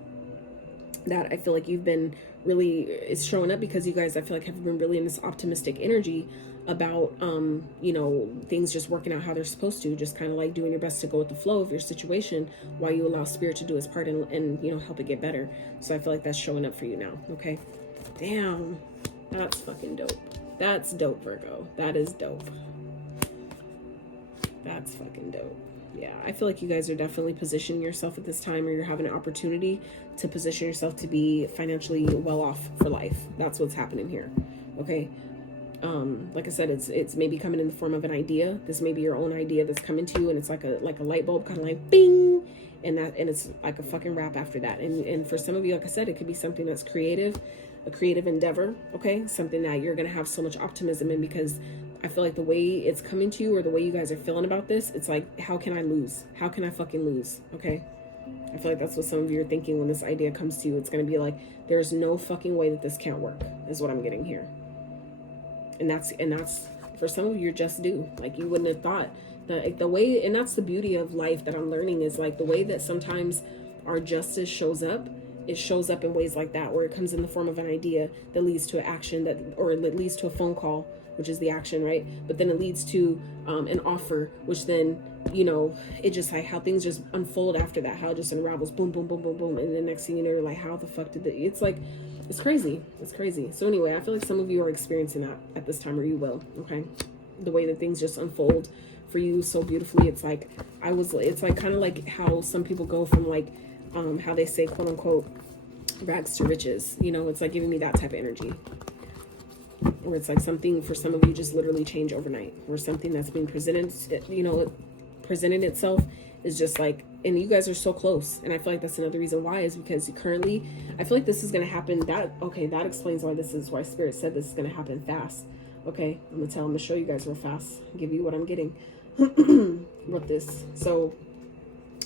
That I feel like you've been really, it's showing up because you guys, I feel like, have been really in this optimistic energy about you know, things just working out how they're supposed to, just kind of like doing your best to go with the flow of your situation while you allow Spirit to do its part and you know, help it get better. So I feel like that's showing up for you now. Okay, damn, that's fucking dope. That's dope, Virgo. That is dope. That's fucking dope. Yeah, I feel like you guys are definitely positioning yourself at this time, or you're having an opportunity to position yourself to be financially well off for life. That's what's happening here. Okay. Like I said, it's maybe coming in the form of an idea. This may be your own idea that's coming to you, and it's like a light bulb, kind of like bing, and it's like a fucking wrap after that. And for some of you, like I said, it could be something that's creative, a creative endeavor. Okay, something that you're gonna have so much optimism in, because I feel like the way it's coming to you, or the way you guys are feeling about this, it's like, how can I lose? How can I fucking lose? Okay. I feel like that's what some of you are thinking when this idea comes to you. It's going to be like, there's no fucking way that this can't work, is what I'm getting here. And that's for some of you, you're just due. Like, you wouldn't have thought that the way, and that's the beauty of life that I'm learning, is like the way that sometimes our justice shows up, it shows up in ways like that, where it comes in the form of an idea that leads to an action, that, or it leads to a phone call, which is the action, right? But then it leads to an offer, which then, you know, it just like how things just unfold after that, how it just unravels, boom, boom, boom, boom, boom. And the next thing you know, you're like, how the fuck did it's like, it's crazy. It's crazy. So anyway, I feel like some of you are experiencing that at this time, or you will, okay? The way that things just unfold for you so beautifully. It's like, it's like kind of like how some people go from like, how they say, quote unquote, rags to riches. You know, it's like giving me that type of energy. Or it's like something for some of you just literally change overnight, or something that's being presented, you know, presented itself is just like, and you guys are so close. And I feel like that's another reason why, is because currently I feel like this is going to happen. That explains why Spirit said this is going to happen fast. Okay, I'm gonna show you guys real fast, give you what I'm getting with this. So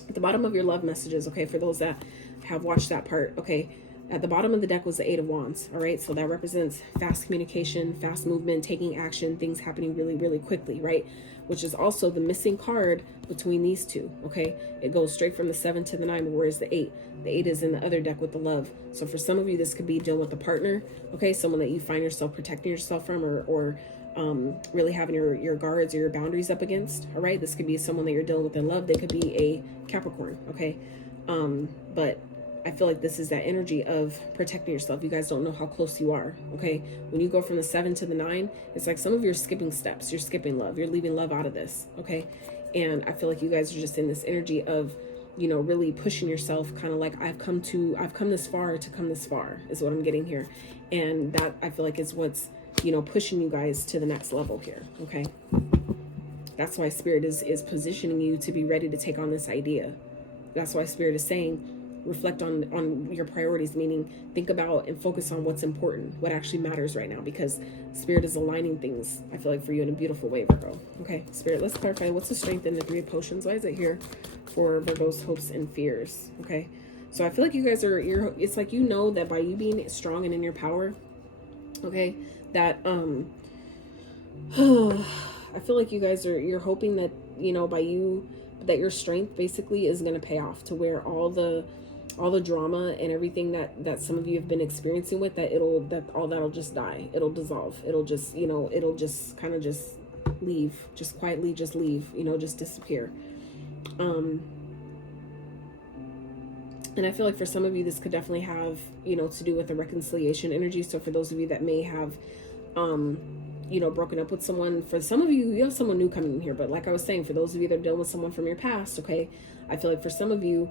at the bottom of your love messages, okay, for those that have watched that part, okay, at the bottom of the deck was the Eight of Wands. All right, so that represents fast communication, fast movement, taking action, things happening really, really quickly, right? Which is also the missing card between these two, okay? It goes straight from the 7 to the 9, but where's the 8? The 8 is in the other deck with the Love. So for some of you, this could be dealing with a partner, okay? Someone that you find yourself protecting yourself from, or really having your guards or your boundaries up against, all right? This could be someone that you're dealing with in love. They could be a Capricorn, okay? But I feel like this is that energy of protecting yourself. You guys don't know how close you are, okay? When you go from the 7 to the 9, it's like some of you are skipping steps. You're skipping love. You're leaving love out of this, okay? And I feel like you guys are just in this energy of, you know, really pushing yourself, kind of like, I've come this far to come this far, is what I'm getting here. And that, I feel like, is what's, you know, pushing you guys to the next level here, okay? That's why Spirit is positioning you to be ready to take on this idea. That's why Spirit is saying, reflect on your priorities, meaning think about and focus on what's important, what actually matters right now, because Spirit is aligning things, I feel like, for you in a beautiful way, Virgo. Okay, Spirit, let's clarify, what's the strength in the Three of Potions? Why is it here for Virgo's hopes and fears? Okay, so I feel like you guys are, it's like, you know, that by you being strong and in your power, okay, that I feel like you guys are, you're hoping that, you know, by you, that your strength basically is going to pay off, to where all the drama and everything that some of you have been experiencing with, that all that'll just die. It'll dissolve. It'll just, you know, it'll just kind of just leave, just quietly just leave, you know, just disappear. And I feel like for some of you, this could definitely have, you know, to do with the reconciliation energy. So for those of you that may have, you know, broken up with someone, for some of you, you have someone new coming in here. But like I was saying, for those of you that are dealing with someone from your past, okay, I feel like for some of you,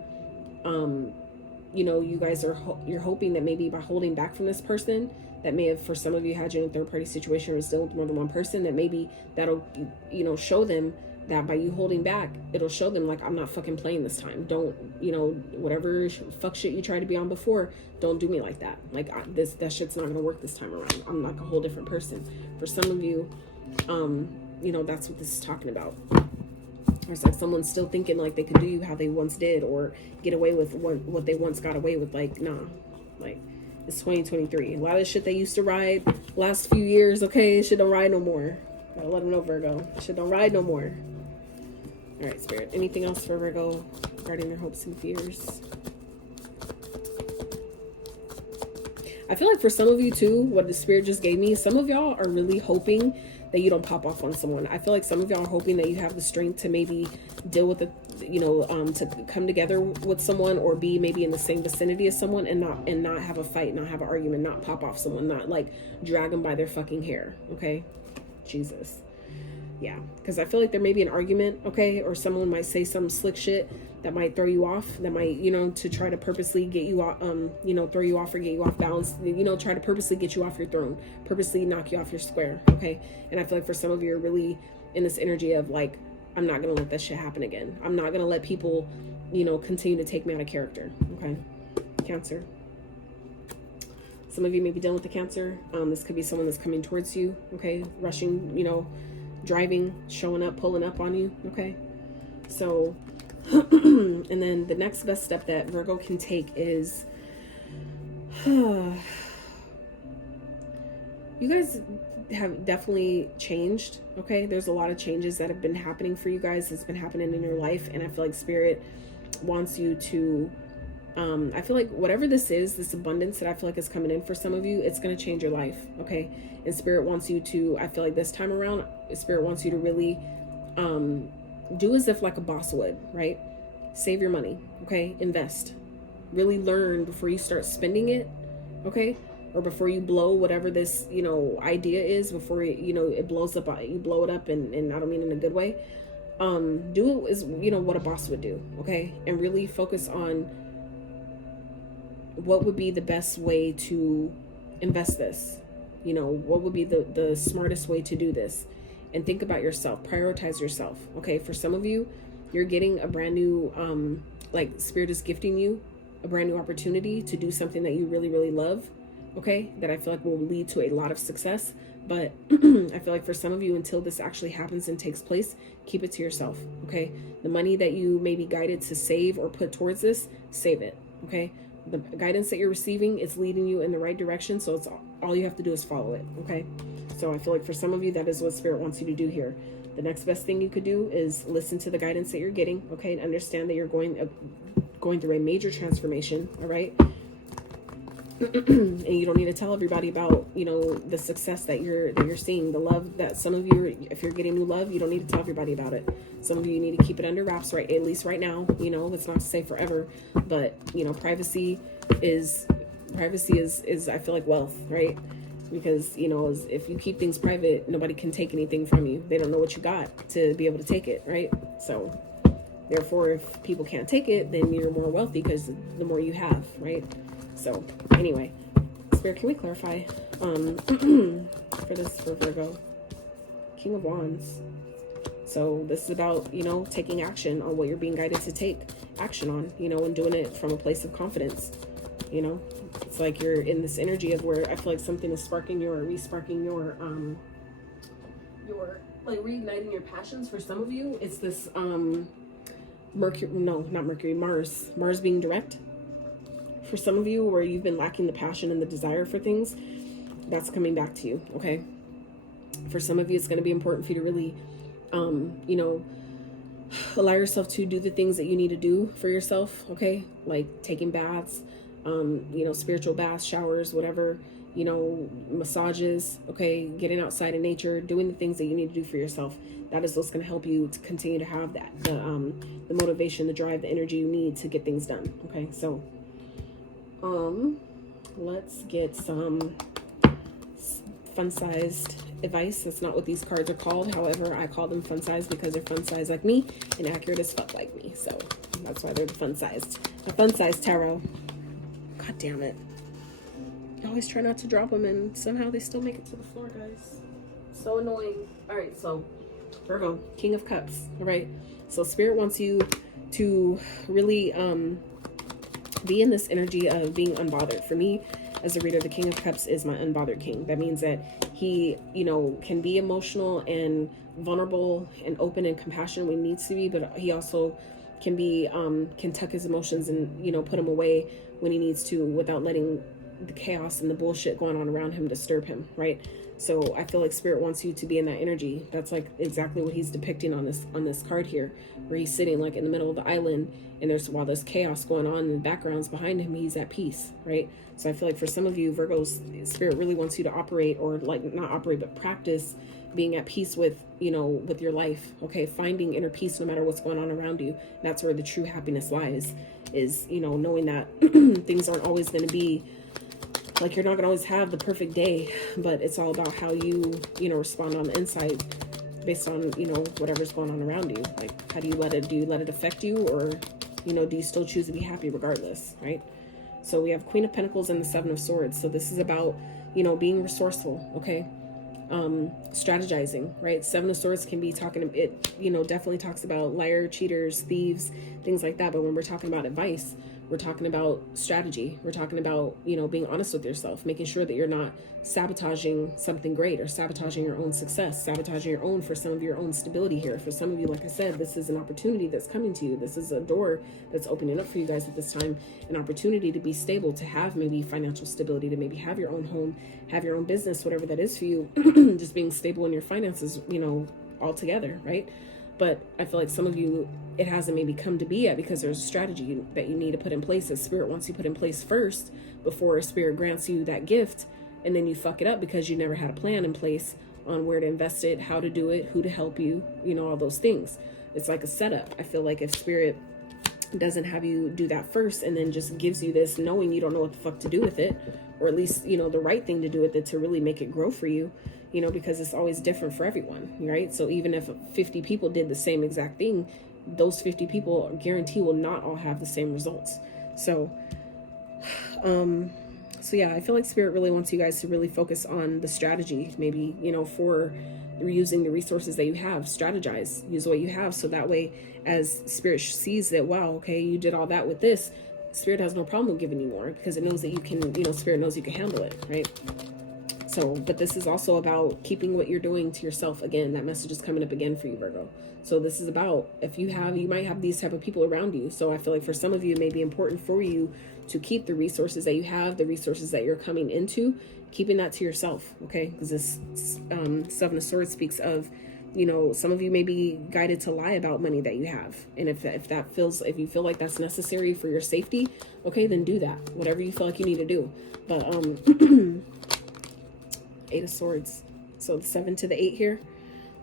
you know, you guys are, you're hoping that maybe by holding back from this person, that may have, for some of you, had you in a third party situation, or still with more than one person, that maybe that'll, you know, show them that by you holding back, it'll show them, like, I'm not fucking playing this time. Don't, you know, whatever fuck shit you tried to be on before, don't do me like that. Like, that shit's not gonna work this time around. I'm like a whole different person. For some of you, you know, that's what this is talking about. Or it's like someone's still thinking like they could do you how they once did, or get away with what they once got away with. Like, nah, like, it's 2023. A lot of shit they used to ride last few years, okay, shit don't ride no more. Gotta let them know, Virgo, shit don't ride no more. All right, Spirit, anything else for Virgo regarding their hopes and fears? I feel like for some of you too, what the Spirit just gave me, some of y'all are really hoping that you don't pop off on someone. I feel like some of y'all are hoping that you have the strength to maybe deal with it, you know, to come together with someone, or be maybe in the same vicinity as someone, and not have a fight, not have an argument, not pop off someone, not like drag them by their fucking hair. Okay, Jesus. Yeah, because I feel like there may be an argument, okay, or someone might say some slick shit that might throw you off, that might, you know, to try to purposely get you off, you know, throw you off or get you off balance, you know, try to purposely get you off your throne, purposely knock you off your square, okay? And I feel like for some of you are really in this energy of like, I'm not going to let that shit happen again. I'm not going to let people, you know, continue to take me out of character, okay? Cancer. Some of you may be dealing with the Cancer. This could be someone that's coming towards you, okay? Rushing, you know, driving, showing up, pulling up on you, okay? So, and then the next best step that Virgo can take is, you guys have definitely changed. Okay, there's a lot of changes that have been happening for you guys. It's been happening in your life, and I feel like Spirit wants you to I feel like whatever this is, this abundance that I feel like is coming in for some of you, it's going to change your life. Okay, and Spirit wants you to, I feel like this time around, Spirit wants you to really do as if like a boss would, right? Save your money. Okay, invest, really learn before you start spending it. Okay, or before you blow whatever this, you know, idea is, before it, you know, it blows up, you blow it up, and I don't mean in a good way. Do it as, you know, what a boss would do. Okay, and really focus on what would be the best way to invest this. You know, what would be the smartest way to do this? And think about yourself, prioritize yourself. Okay, for some of you, you're getting a brand new like Spirit is gifting you a brand new opportunity to do something that you really, really love. Okay, that I feel like will lead to a lot of success. But I feel like for some of you, until this actually happens and takes place, keep it to yourself. Okay, the money that you may be guided to save or put towards this, save it. Okay, the guidance that you're receiving is leading you in the right direction, so it's all you have to do is follow it. Okay, so I feel like for some of you, that is what Spirit wants you to do here. The next best thing you could do is listen to the guidance that you're getting. Okay, and understand that you're going through a major transformation. All right. And you don't need to tell everybody about, you know, the success that you're seeing, the love that some of you, if you're getting new love, you don't need to tell everybody about it. Some of you need to keep it under wraps, right? At least right now. You know, it's not to say forever, but you know, privacy is I feel like wealth, right? Because, you know, if you keep things private, nobody can take anything from you. They don't know what you got to be able to take it, right? So therefore, if people can't take it, then you're more wealthy because the more you have, right? So anyway, Spirit, can we clarify for this, for Virgo? King of Wands. So this is about, you know, taking action on what you're being guided to take action on, you know, and doing it from a place of confidence. You know, it's like you're in this energy of where I feel like something is sparking your, re-sparking your like reigniting your passions. For some of you, it's this Mars being direct. For some of you, where you've been lacking the passion and the desire for things, that's coming back to you. Okay, for some of you, it's going to be important for you to really you know, allow yourself to do the things that you need to do for yourself. Okay, like taking baths, you know, spiritual baths, showers, whatever, you know, massages. Okay, getting outside in nature, doing the things that you need to do for yourself. That is what's going to help you to continue to have that the motivation, the drive, the energy you need to get things done. Okay, so let's get some fun-sized advice. That's not what these cards are called. However, I call them fun-sized because they're fun-sized like me and accurate as fuck like me. So that's why they're the fun-sized. A fun-sized tarot. God damn it. I always try not to drop them and somehow they still make it to the floor, guys. So annoying. All right, so Virgo, King of Cups. All right. So Spirit wants you to really be in this energy of being unbothered. For me, as a reader, the King of Cups is my unbothered king. That means that he, you know, can be emotional and vulnerable and open and compassionate when he needs to be, but he also can be, can tuck his emotions and, you know, put them away when he needs to without letting the chaos and the bullshit going on around him disturb him, right? So I feel like Spirit wants you to be in that energy. That's like exactly what he's depicting on this card here, where he's sitting like in the middle of the island, and while there's chaos going on in the backgrounds behind him, he's at peace, right? So I feel like for some of you, Virgo's Spirit really wants you to operate, or like not operate, but practice being at peace with, you know, with your life. Okay, finding inner peace no matter what's going on around you. That's where the true happiness lies, is, you know, knowing that things aren't always going to be like, you're not going to always have the perfect day, but it's all about how you know, respond on the inside based on, you know, whatever's going on around you. Like, how do you let it affect you, or, you know, do you still choose to be happy regardless, right? So we have Queen of Pentacles and the Seven of Swords. So this is about, you know, being resourceful, okay? Strategizing, right? Seven of Swords can be it, you know, definitely talks about liar, cheaters, thieves, things like that. But when we're talking about advice, We're talking about strategy. We're talking about, you know, being honest with yourself, making sure that you're not sabotaging something great or sabotaging your own success, sabotaging your own, for some of your own stability here. For some of you, like I said, this is an opportunity that's coming to you. This is a door that's opening up for you guys at this time, an opportunity to be stable, to have maybe financial stability, to maybe have your own home, have your own business, whatever that is for you, just being stable in your finances, you know, all together, right? But I feel like some of you, it hasn't maybe come to be yet because there's a strategy that you need to put in place that Spirit wants you put in place first before Spirit grants you that gift. And then you fuck it up because you never had a plan in place on where to invest it, how to do it, who to help you, you know, all those things. It's like a setup. I feel like if Spirit doesn't have you do that first and then just gives you this knowing you don't know what the fuck to do with it, or at least, you know, the right thing to do with it to really make it grow for you, you know, because it's always different for everyone, right? So even if 50 people did the same exact thing, those 50 people guarantee will not all have the same results. So yeah, I feel like Spirit really wants you guys to really focus on the strategy, maybe, you know, for using the resources that you have. Strategize, use what you have, so that way as Spirit sees that, wow, okay, you did all that with this, Spirit has no problem giving you more because it knows that you can, you know, Spirit knows you can handle it, right? So, but this is also about keeping what you're doing to yourself. Again, that message is coming up again for you, Virgo. So this is about, if you might have these type of people around you. So I feel like for some of you, it may be important for you to keep the resources that you have, the resources that you're coming into, keeping that to yourself, okay? Because this Seven of Swords speaks of, you know, some of you may be guided to lie about money that you have. And if you feel like that's necessary for your safety, okay, then do that. Whatever you feel like you need to do. But Eight of Swords. So the 7 to the 8 here.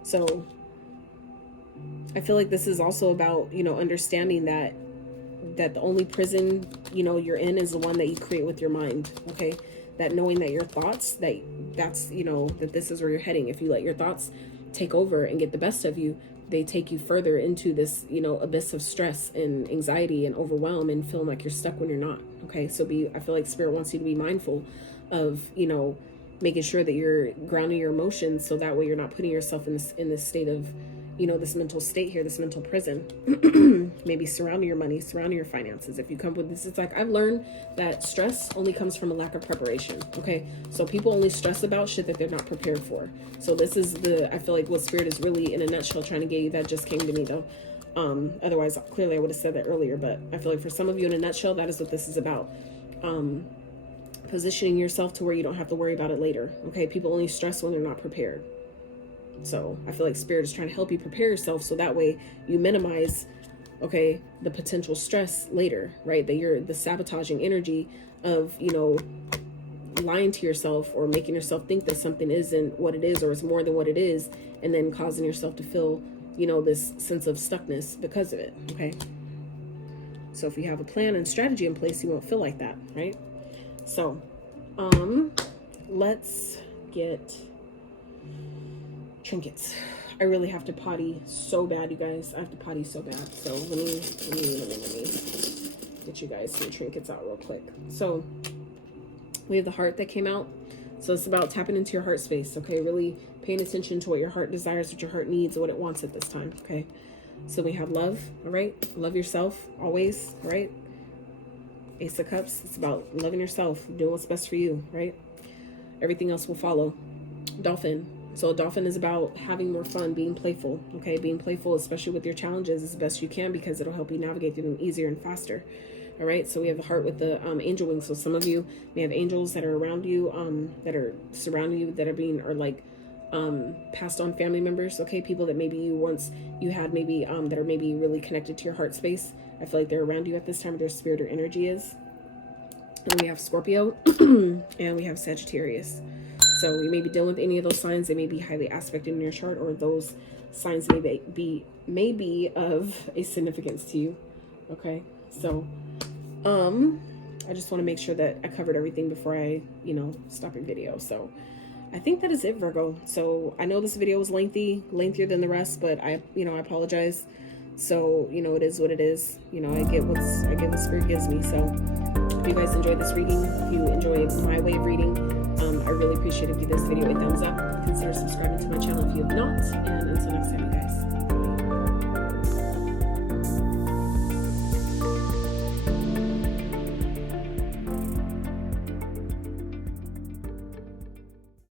So I feel like this is also about, you know, understanding that the only prison, you know, you're in is the one that you create with your mind. Okay. That knowing that your thoughts, that's, you know, that this is where you're heading. If you let your thoughts take over and get the best of you, they take you further into this, you know, abyss of stress and anxiety and overwhelm and feeling like you're stuck when you're not. Okay. So I feel like Spirit wants you to be mindful of, you know, making sure that you're grounding your emotions, so that way you're not putting yourself in this state of, you know, this mental state here, this mental prison. Maybe surrounding your money, surrounding your finances. If you come with this, it's like, I've learned that stress only comes from a lack of preparation. Okay. So people only stress about shit that they're not prepared for. So this is I feel like what Spirit is really in a nutshell trying to get you. That just came to me though. Otherwise, clearly I would have said that earlier, but I feel like for some of you in a nutshell, that is what this is about. Positioning yourself to where you don't have to worry about it later. Okay. People only stress when they're not prepared. So I feel like Spirit is trying to help you prepare yourself, so that way you minimize, okay, the potential stress later, right? That you're the sabotaging energy of, you know, lying to yourself or making yourself think that something isn't what it is, or it's more than what it is, and then causing yourself to feel, you know, this sense of stuckness because of it. Okay. So if you have a plan and strategy in place, you won't feel like that, right? So, let's get trinkets. I really have to potty so bad, you guys. I have to potty so bad. So let me get you guys some trinkets out real quick. So we have the heart that came out. So it's about tapping into your heart space. Okay. Really paying attention to what your heart desires, what your heart needs, what it wants at this time. Okay. So we have love. All right. Love yourself always. All right. Ace of Cups, it's about loving yourself, doing what's best for you, right? Everything else will follow. Dolphin. So a dolphin is about having more fun, being playful, okay? Being playful, especially with your challenges, as best you can, because it'll help you navigate through them easier and faster. All right, so we have the heart with the angel wings. So some of you may have angels that are around you, that are surrounding you, that are like passed on family members, okay? People that maybe you had maybe that are maybe really connected to your heart space. I feel like they're around you at this time, their spirit or energy is. And we have Scorpio and we have Sagittarius. So you may be dealing with any of those signs. They may be highly aspected in your chart, or those signs may be of a significance to you. Okay. So I just want to make sure that I covered everything before I, you know, stop your video. So I think that is it, Virgo. So I know this video was lengthier than the rest, but I apologize. So, you know, it is what it is. You know, I get what Spirit gives me. So if you guys enjoyed this reading, if you enjoyed my way of reading, I really appreciate if you give this video a thumbs up. Consider subscribing to my channel if you have not. And until